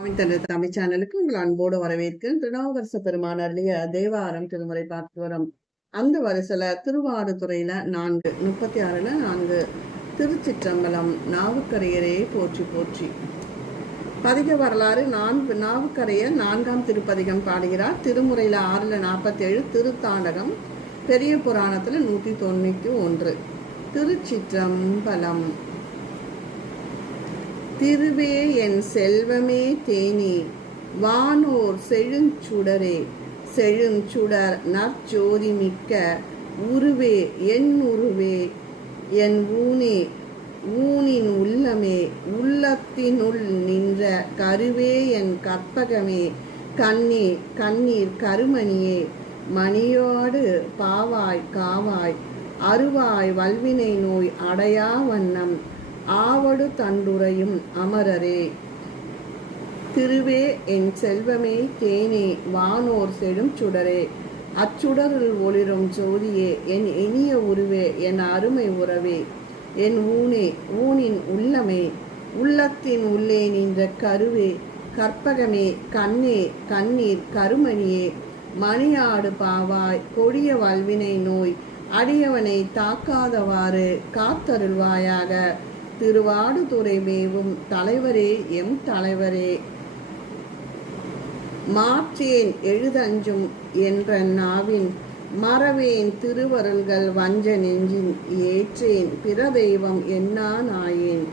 தனது தமிழ் சேனலுக்கு உங்கள் அன்போடு வரவேற்கிறேன். திருநாவுக்கரச பெருமான் அருளிய தேவாரம் திருமுறை பார்த்து வரும் அந்த வரிசையில திருவாரூத்துறையில நான்கு முப்பத்தி ஆறுல நான்கு திருச்சிற்றம்பலம் நாவுக்கரையரே போற்றி போற்றி. பதிக வரலாறு நான்கு நாவுக்கரையர் நான்காம் திருப்பதிகம் பாடுகிறார். திருமுறையில ஆறுல நாற்பத்தி ஏழு திருத்தாண்டகம் பெரிய புராணத்துல நூத்தி தொண்ணூத்தி ஒன்று. திருச்சிற்றம்பலம் திருவே என் செல்வமே தேனி வானோர் செழுஞ்சுடரே. செழுஞ்சுடர் நற்ஜோதி மிக்க உருவே என் உருவே என் ஊனே. ஊனின் உள்ளமே உள்ளத்தினுள் நின்ற கருவே என் கற்பகமே. கண்ணே கண்ணீர் கருமணியே மணியோடு பாவாய் காவாய் அருவாய் வல்வினை நோய் அடையா வண்ணம். ஆவடு தண்டுரையும் அமரரே. திருவே என் செல்வமே தேனே வானோர் செடும் சுடரே. அச்சுடரில் ஒளிரும் ஜோதியே என் இனிய உருவே என் அருமை உறவே. என் ஊனே ஊனின் உள்ளமே உள்ளத்தின் உள்ளே நின்ற கருவே. கற்பகமே கண்ணே கண்ணீர் கருமணியே. மணியாடு பாவாய் கொடிய வல்வினை நோய் அடியவனை தாக்காதவாறு காத்தருள்வாயாக. திருவாடுதுறை மேவும் தலைவரே எம் தலைவரே. மாற்றேன் எழுதஞ்சும் என்ற நாவின் மறவேன் திருவருள்கள் வஞ்ச நெஞ்சின் ஏற்றேன் பிற தெய்வம் என்னா நாயேன்.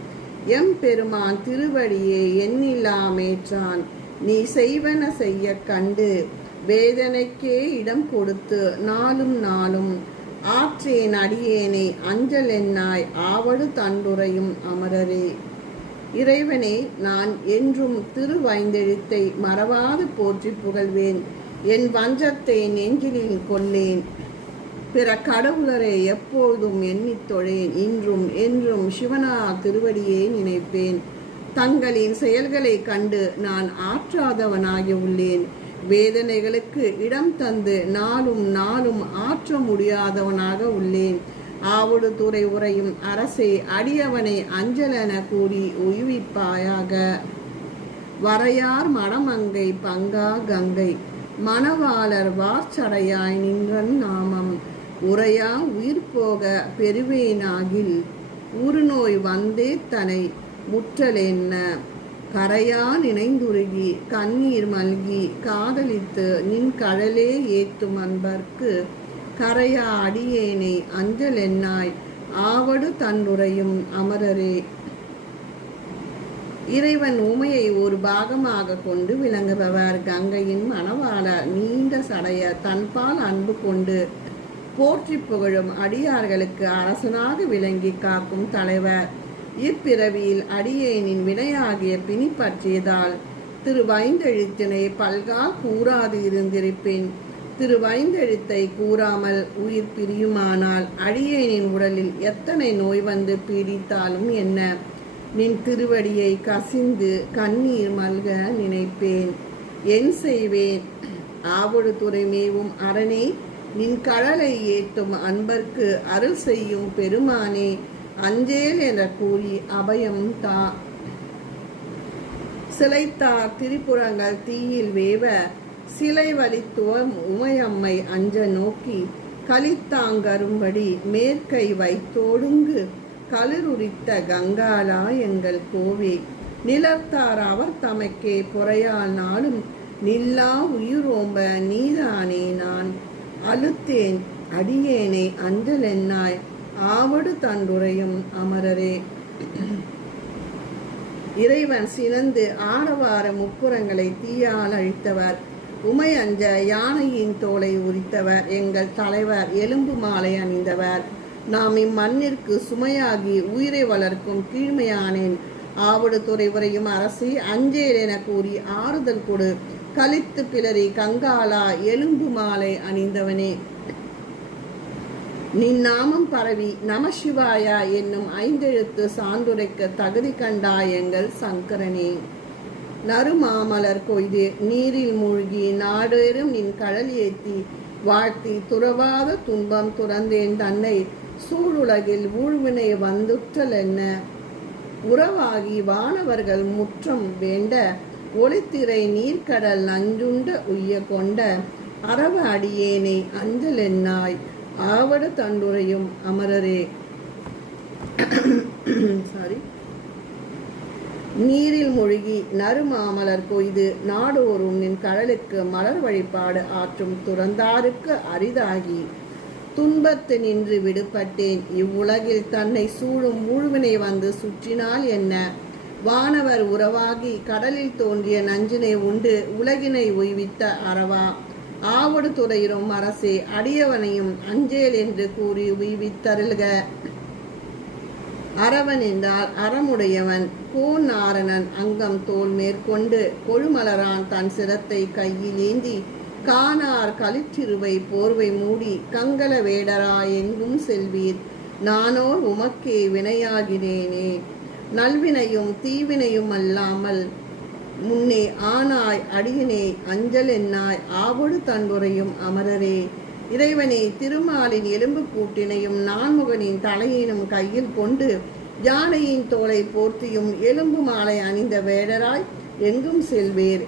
எம் பெருமான் திருவடியே எண்ணில்லாமேற்றான் நீ செய்வன செய்ய கண்டு வேதனைக்கே இடம் கொடுத்து நாளும் நாளும் ஆற்றேன் அடியேனை அஞ்சல் என்னாய் ஆவடு தண்டுரையும் அமரரே. இறைவனே நான் என்றும் திருவைந்தெழுத்தை மறவாது போற்றி புகழ்வேன். என் வஞ்சத்தை நெஞ்சிலில் கொள்ளேன் பிற கடவுளரை எப்பொழுதும் எண்ணித் தொழேன். இன்றும் என்றும் சிவனா திருவடியே நினைப்பேன். தங்களின் செயல்களை கண்டு நான் ஆற்றாதவனாகி உள்ளேன். வேதனைகளுக்கு இடம் தந்து நாளும் நாளும் ஆற்ற முடியாதவனாக உள்ளேன். ஆவடு துறை உரையும் அரசே அடியவனை அஞ்சலென கூறி உய்விப்பாயாக. வரையார் மடமங்கை பங்கா கங்கை மணவாளர் வார்ச்சடையாய் நின்றன் நாமம். உரையா உயிர் போக பெருவேனாகில் உருநோய் வந்தே தனை முற்றலென்ன. கரையா நினைந்துருகி கண்ணீர் மல்கி காதலித்து நின் கடலே ஏத்தும் அன்பர்க்கு கரையா அடியேனை அஞ்சல் என்னாய் ஆவடு தன்னுரையும் அமரரே. இறைவன் உமையை ஒரு பாகமாக கொண்டு விளங்குபவர் கங்கையின் மணவாளர் நீண்ட சடைய தன்பால் அன்பு கொண்டு போற்றி புகழும் அடியார்களுக்கு அரசனாக விளங்கி காக்கும் தலைவர் இப்பிறவியில் அடியேனின் வினையாகிய பிணி பற்றியதால் திரு வைந்தெழுத்தினை பல்கால் கூறாது இருந்திருப்பேன். திரு வைந்தெழுத்தை கூறாமல் உயிர் பிரியுமானால் அடியேனின் உடலில் எத்தனை நோய் வந்து பீடித்தாலும் என்ன? நின் திருவடியை கசிந்து கண்ணீர் மல்க நினைப்பேன். என் செய்வேன். ஆவடு துறை மேவும் அரணே நின் கடலை ஏற்றும் அன்பர்க்கு அருள் செய்யும் பெருமானே அஞ்சேல் என கூறி அபயம் தா. சிலைத்தார் திரிபுறங்கள் தீயில் வேவ சிலை வலித்துவம் உமையம்மை அஞ்ச நோக்கி கலித்தாங்கரும்படி மேற்கை வைத்தோடுங்கு களிருரித்த கங்காலா எங்கள் கோவே. நிலத்தார் அவர் தமக்கே பொறையால் நாளும் நில்லா உயிரோம்ப நீதானே நான். அழுத்தேன் அடியேனை அஞ்சலென்னாய் ஆவடு தண்டுரையும் அமரரே. இறைவன் சினந்து ஆரவார முப்புறங்களை தீயால் அழித்தவர். உமை அஞ்ச யானையின் தோலை உரித்தவர். எங்கள் தலைவர் எலும்பு மாலை அணிந்தவர். நாம் இம்மண்ணிற்கு சுமையாகி உயிரை வளர்க்கும் கீழ்மையானேன். ஆவடு துறை உரையும் அரசி அஞ்சேல் என கூறி ஆறுதல் கொடு. கலித்து பிளறி கங்காலா எலும்பு மாலை அணிந்தவனே. நின் நாமம் பரவி நம சிவாயா என்னும் ஐந்தெழுத்து சான்றுரைக்க தகுதி கண்டாயங்கள் சங்கரனே. நறுமாமலர் கொய்து நீரில் மூழ்கி நாடேறும் நின் கடல் ஏத்தி வாழ்த்தி துறவாத துன்பம் துறந்தேன் தன்னை சூழுலகில் ஊழ்வினை வந்துற்றல் என்ன? உறவாகி வானவர்கள் முற்றம் வேண்ட ஒளித்திரை நீர்க்கடல் நஞ்சுண்ட உய்ய கொண்ட அரவ அடியேனை அஞ்சல் என்னாய். ஆவட தண்டுரையும் அமரரே. சாரி நீரில் மூழ்கி நறுமாமலர் கொய்து நாடோறும் நின் கடலுக்கு மலர் வழிபாடு ஆற்றும் துறந்தாருக்கு அரிதாகி. துன்பத்து நின்று விடுபட்டேன். இவ்வுலகில் தன்னை சூழும் முழுவினை வந்து சுற்றினால் என்ன? வானவர் உறவாகி கடலில் தோன்றிய நஞ்சினை உண்டு உலகினை உய்வித்த அறவா? ஆவடு துறையிலும் அரசே அடியவனையும் அஞ்சேல் என்று கூறி உய்வித்தருள்க. அரவன் என்றால் அறமுடையவன் கூன் நாரணன் அங்கம் தோல் மேற்கொண்டு கொழுமலரான் தன் சிரத்தை கையில் ஏந்தி காணார் களிச்சிறுவை போர்வை மூடி கங்கல வேடரா எங்கும் செல்வீர். நானோ உமக்கே வினையாகினேனே. நல்வினையும் தீவினையும் அல்லாமல் முன்னே ஆனாய் அடியினே அஞ்சல் என்னாய் ஆவொடு தன்புரையும் அமரரே. இறைவனே திருமாலின் எலும்பு கூட்டினையும் நான்முகனின் தலையினும் கையில் கொண்டு யானையின் தோலை போர்த்தியும் எலும்பு மாலை அணிந்த வேடராய் எங்கும் செல்வேர்.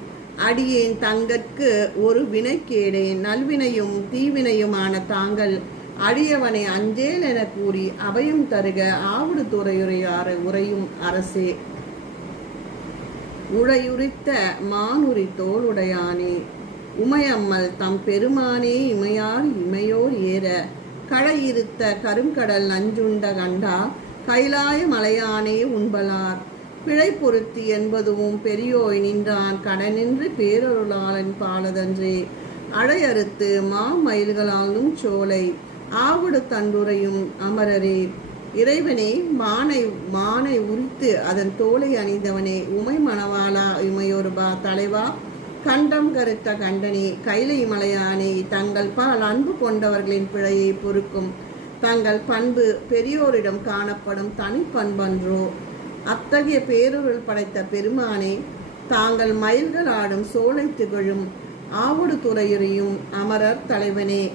அடியேன் தங்கற்கு ஒரு வினைக்கேடே நல்வினையும் தீவினையுமான தாங்கள் அடியவனை அஞ்சேல் என கூறி அபயம் தருக ஆவடு துறையுரையாறு உரையும் அரசே. உழையுரித்த மானுரி தோளுடையானே. உமையம்மல் தம் பெருமானே இமையார் இமையோர் ஏற. கழையிருத்த கருங்கடல் நஞ்சுண்ட கண்டா கைலாய மலையானே உண்பலார். பிழை பொருத்தி என்பதுவும் பெரியோய் நின்றான் கடனின்று பேரொருளாளன் பாலதன்றே. அழையறுத்து மாமயில்களாலும் சோலை ஆவடு தண்டுரையும் அமரரே. இறைவனே மானை மானை உரித்து அதன் தோலை அணிந்தவனே உமை மணவாளா இமையோருபா தலைவா. கண்டம் கருத்த கண்டனே கைலை மலையானே தங்கள் பால் அன்பு கொண்டவர்களின் பிழையை பொறுக்கும். தங்கள் பண்பு பெரியோரிடம் காணப்படும் தனிப்பண்பன்றோ. அத்தகைய பேரொருள் படைத்த பெருமானே தாங்கள் மயில்கள் ஆடும் சோலை திகழும் ஆவடு துறையுறையும் அமரர் தலைவனே.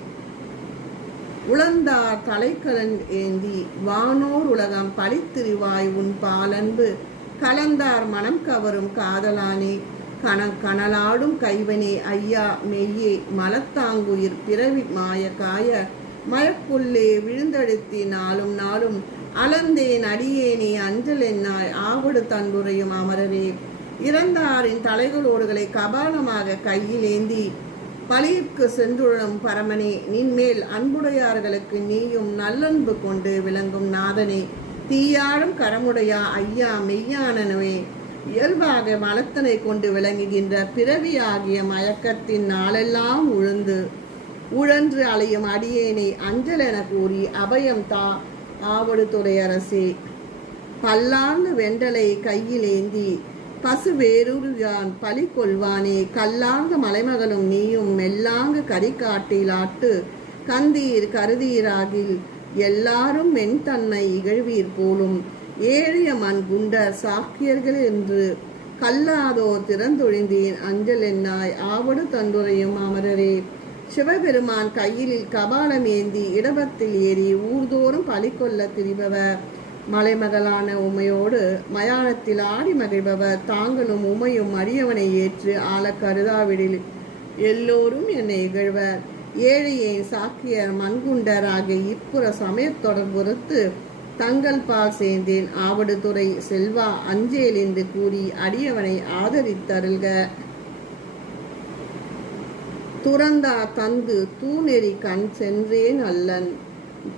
உளந்தார் தலைக்கலன் ஏந்தி வானோர் உலகம் பழித்திரிவாய் உன் பாலன்பு. கலந்தார் மனம் கவரும் காதலானே கண கனலாடும் கைவனே ஐயா மெய்யே மலத்தாங்குயிர் பிறவி மாய காய. மழக்குள்ளே விழுந்தெடுத்தி நாளும் நாளும் அலந்தேன் அடியேனே அஞ்சல் என்னாய் ஆவடு தன்புரையும் அமரரே. இறந்தாரின் தலைகளோடுகளை கபாலமாக கையில் ஏந்தி பழியிற்கு சென்றுள்ளும் பரமனே நின்மேல் அன்புடையார்களுக்கு நீயும் நல்லன்பு கொண்டு விளங்கும் நாதனே. தீயாழும் கரமுடையா ஐயா மெய்யானனவே. இயல்பாக மலத்தனை கொண்டு விளங்குகின்ற பிறவியாகிய மயக்கத்தின் நாளெல்லாம் உழுந்து உழன்று அலையும் அடியேனை அஞ்சல் என கூறி அபயம் தா ஆவடு துறையரசே பல்லாண்டு வெண்டலை கையில் ஏந்தி பசு வேரூர்யான் பழி கொள்வானே. கல்லாங்க மலைமகளும் நீயும் மெல்லாங்கு கரிகாட்டிலாட்டு கந்தீர் கருதீராகில் எல்லாரும் மென்தன்மை இகழ்வீர் போலும். ஏழிய மண் குண்டர் சாக்கியர்கள் என்று கல்லாதோ திறந்தொழிந்தேன் அஞ்சல் என்னாய். ஆவடு தந்துரையும் அமரரே. சிவபெருமான் கையிலில் கபாலம் ஏந்தி இடபத்தில் ஏறி ஊர்தோறும் பழி கொள்ள திரிபவர் மலைமகளான உமையோடு மயானத்தில் ஆடி மகிழ்பவர். தாங்களும் உமையும் அடியவனை ஏற்று ஆள கருதாவிடில் எல்லோரும் என்னை இகழ்வர். ஏழையை சாக்கியர் மண்குண்டராக இப்புற சமயத்தொடர் பொறுத்து தங்கள் பால் சேர்ந்தேன். ஆவடுதுறை செல்வா அஞ்சேல் என்று கூறி அடியவனை ஆதரித்தருள்க. துறந்தா தந்து தூநெறி கண் சென்றேன் அல்லன்.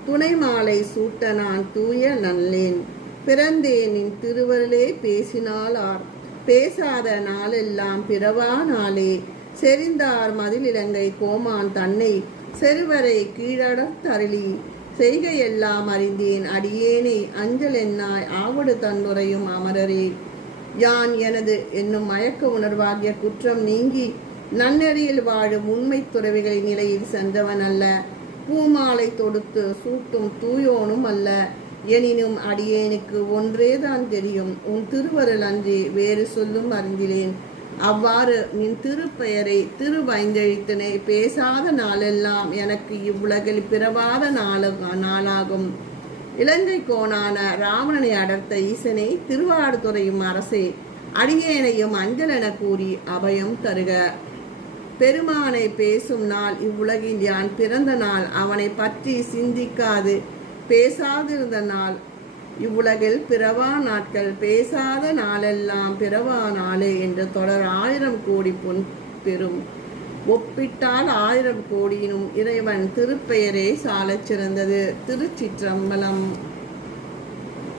துணை மாலை சூட்ட நான் தூய நல்லேன். பிறந்தேனின் திருவருளே பேசினாளார். பேசாத நாளெல்லாம் பிறவா நாளே. செறிந்தார் மதிலிலங்கை கோமான் தன்னை. செருவரை கீழடத்தருளி செய்கையெல்லாம் அறிந்தேன் அடியேனே. அஞ்சல் என்னாய் ஆவடு தன்னுரையும் அமரரே. யான் எனது என்னும் மயக்க உணர்வாகிய குற்றம் நீங்கி நன்னெறியில் வாழும் உண்மை துறவிகளின் நிலையில் சென்றவன் அல்ல. பூமாலை தொடுத்து சூட்டும் தூயோனும் அல்ல. எனினும் அடியேனுக்கு ஒன்றேதான் தெரியும். உன் திருவருள் அன்றி வேறு சொல்லும் அறிந்திலேன். அவ்வாறு நின் திருப்பெயரை திருவைந்தெழுத்தினை பேசாத நாளெல்லாம் எனக்கு இவ்வுலகில் பிறவாத நாள நாளாகும். இலங்கை கோணான ராவணனை அடர்த்த ஈசனை திருவாடுதுறையும் அரசே அடியேனையும் அஞ்சல் என கூறி அபயம் தருக. பெருமானை பேசும் நாள் இவ்வுலகில் யான் பிறந்த நாள்? அவனை பற்றி சிந்திக்காது. பேசாதிருந்த நாள் இவ்வுலகில் பிறவா நாட்கள்? பேசாத நாளெல்லாம் பிறவா நாளே என்று தொடர் ஆயிரம் கோடி பொன் பெறும் ஒப்பிட்டால் ஆயிரம் கோடியினும் இறைவன் திருப்பெயரே சாலச் சிறந்தது. திருச்சிற்றம்பலம்.